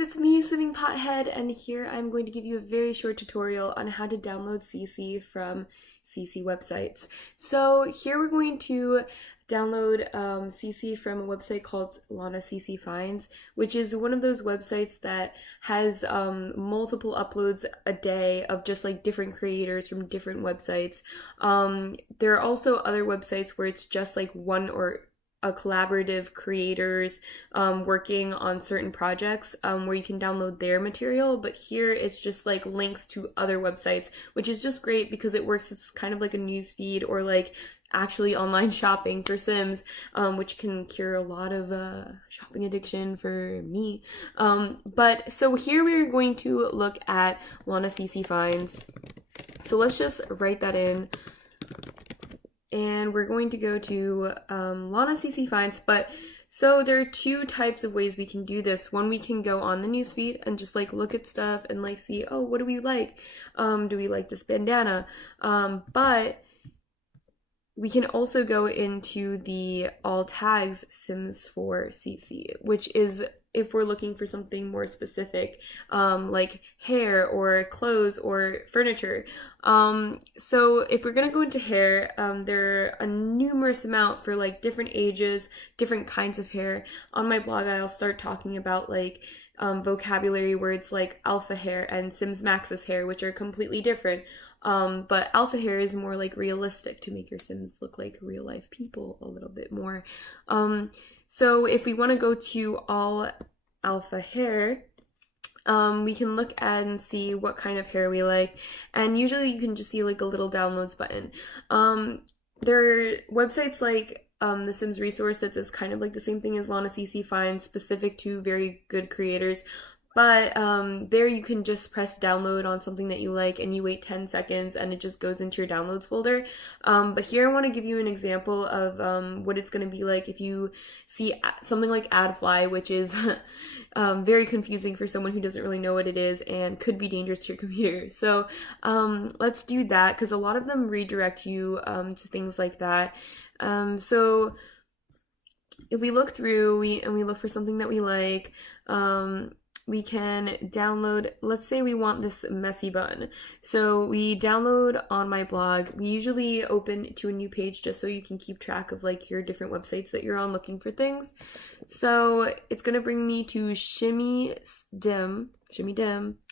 it's me, Simming Pothead, and here I'm going to give you a very short tutorial on how to download CC from CC websites. So here we're going to download CC from a website called Lana CC Finds, which is one of those websites that has multiple uploads a day of just like different creators from different websites. There are also other websites where it's just like one or a collaborative creators working on certain projects where you can download their material, but here it's just like links to other websites, which is just great because it works. It's kind of like a news feed or like actually online shopping for Sims, which can cure a lot of shopping addiction for me. But so here we're going to look at Lana CC Finds. So let's just write that in. And we're going to go to Lana CC Finds, but so there are two types of ways we can do this. One, we can go on the newsfeed and just like look at stuff and like see, oh, what do we like? Do we like this bandana? But we can also go into the all tags Sims 4 CC, which is if we're looking for something more specific, like hair or clothes or furniture. So if we're gonna go into hair, there are a numerous amount for like different ages, different kinds of hair. On my blog, I'll start talking about like vocabulary words like alpha hair and Sims Max's hair, which are completely different. But alpha hair is more like realistic to make your Sims look like real life people a little bit more. So if we want to go to all alpha hair, we can look at and see what kind of hair we like. And usually you can just see like a little downloads button. There are websites like the Sims resource that does kind of like the same thing as Lana CC Finds, specific to very good creators. But there you can just press download on something that you like and you wait 10 seconds and it just goes into your downloads folder. But here I want to give you an example of what it's going to be like if you see something like AdFly, which is very confusing for someone who doesn't really know what it is and could be dangerous to your computer. So let's do that because a lot of them redirect you to things like that. So if we look through and we look for something that we like, we can download, let's say we want this messy bun. So we download on my blog. We usually open to a new page just so you can keep track of like your different websites that you're on looking for things. So it's gonna bring me to Shimmy Dim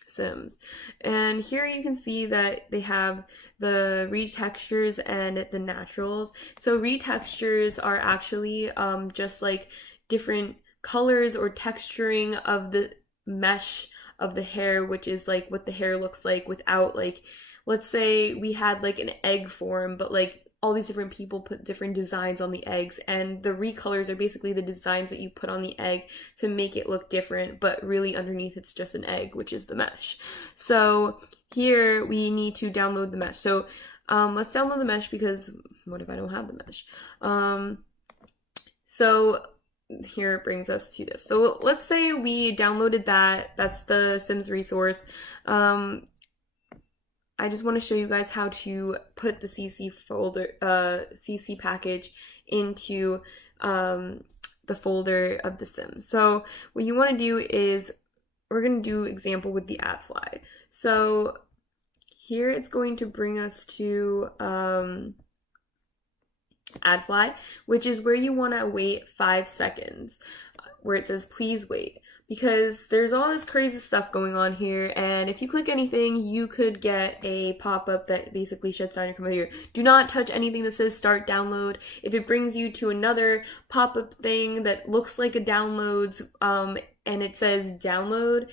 Sims. And here you can see that they have the retextures and the naturals. So retextures are actually just like different colors or texturing of the mesh of the hair, which is like what the hair looks like without like, let's say we had like an egg form, but like all these different people put different designs on the eggs, and the recolors are basically the designs that you put on the egg to make it look different, but really underneath it's just an egg, which is the mesh. So here we need to download the mesh. So let's download the mesh because what if I don't have the mesh? So here it brings us to this. So let's say we downloaded that. That's the Sims resource. I just want to show you guys how to put the CC folder, CC package into the folder of the Sims. So what you want to do is we're going to do example with the AdFly. So here it's going to bring us to AdFly, which is where you want to wait 5 seconds, where it says please wait, because there's all this crazy stuff going on here, and if you click anything you could get a pop-up that basically shuts down your computer. Do not touch anything that says start download. If it brings you to another pop-up thing that looks like a downloads and it says download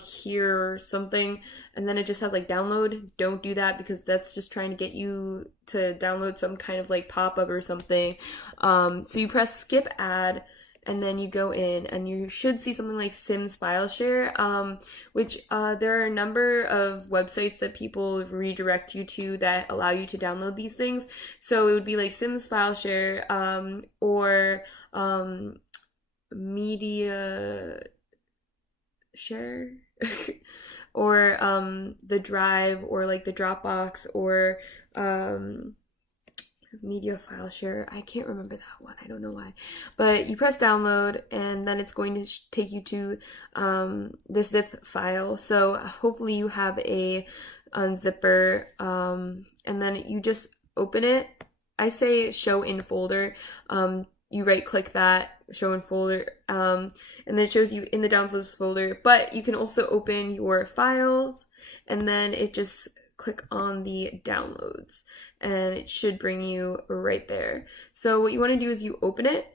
here or something, and then it just has like download, don't do that because that's just trying to get you to download some kind of like pop-up or something. So you press skip ad and then you go in and you should see something like Sims file share, which there are a number of websites that people redirect you to that allow you to download these things. So it would be like Sims file share or media share or the Drive or like the Dropbox or media file share. I can't remember that one. I don't know why. But you press download and then it's going to take you to this zip file. So hopefully you have a unzipper and then you just open it. I say show in folder. You right click that, show in folder, and then it shows you in the downloads folder, but you can also open your files and then it just click on the downloads and it should bring you right there. So what you want to do is you open it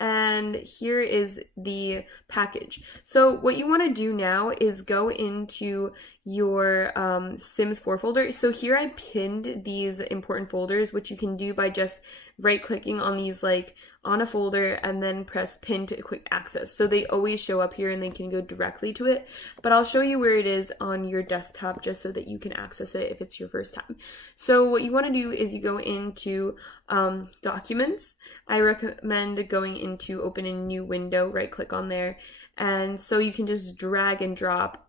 and here is the package. So what you want to do now is go into your Sims 4 folder. So here I pinned these important folders, which you can do by just right clicking on these like on a folder and then press pin to quick access. So they always show up here and they can go directly to it, but I'll show you where it is on your desktop just so that you can access it if it's your first time. So what you want to do is you go into documents. I recommend going into open a new window, right click on there, and so you can just drag and drop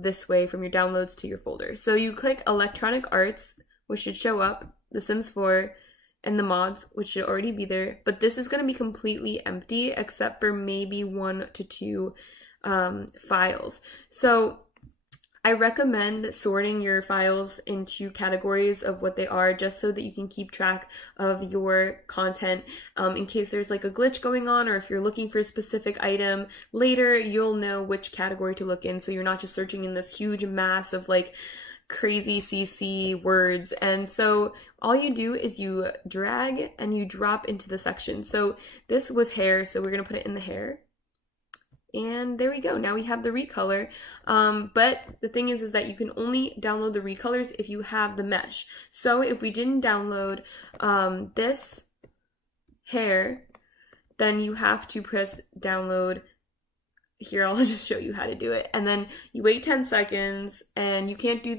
this way from your downloads to your folder. So you click electronic arts, which should show up, The Sims 4, and the mods, which should already be there, but this is going to be completely empty except for maybe 1 to 2 files. So I recommend sorting your files into categories of what they are just so that you can keep track of your content in case there's like a glitch going on, or if you're looking for a specific item later, you'll know which category to look in, so you're not just searching in this huge mass of like crazy CC words. And so all you do is you drag and you drop into the section. So this was hair, so we're gonna put it in the hair. And there we go. Now we have the recolor. But the thing is that you can only download the recolors if you have the mesh. So if we didn't download this hair, then you have to press download. Here, I'll just show you how to do it. And then you wait 10 seconds and you can't do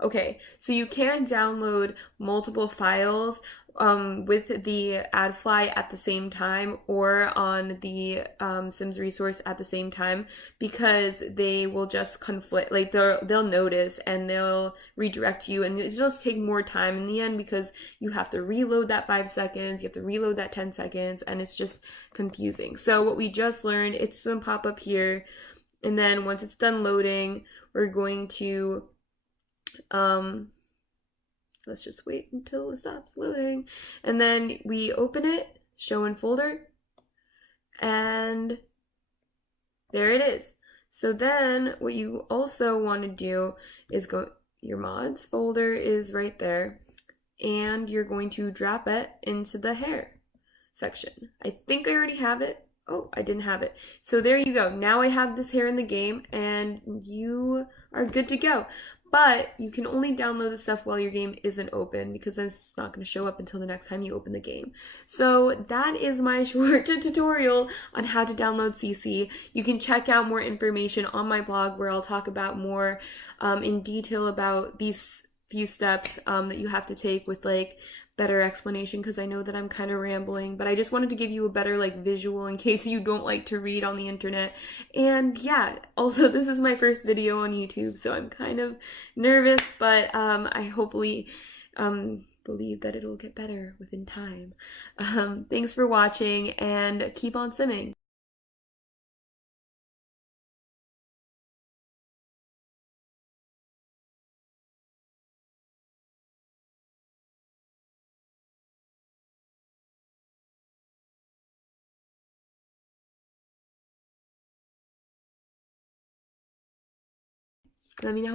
okay, so you can download multiple files with the AdFly at the same time or on the Sims resource at the same time, because they will just conflict. Like they'll notice and they'll redirect you, and it'll just take more time in the end because you have to reload that 5 seconds, you have to reload that 10 seconds, and it's just confusing. So what we just learned, it's gonna pop up here, and then once it's done loading, we're going to let's just wait until it stops loading. And then we open it, show in folder, and there it is. So then what you also want to do is your mods folder is right there, and you're going to drop it into the hair section. I think I already have it. Oh, I didn't have it. So there you go. Now I have this hair in the game and you are good to go. But you can only download the stuff while your game isn't open, because then it's not going to show up until the next time you open the game. So that is my short tutorial on how to download CC. You can check out more information on my blog where I'll talk about more in detail about these few steps that you have to take with like better explanation, because I know that I'm kind of rambling, but I just wanted to give you a better like visual in case you don't like to read on the internet. And yeah, also this is my first video on YouTube, so I'm kind of nervous, but I hopefully believe that it'll get better within time. Thanks for watching and keep on simming. Let me know how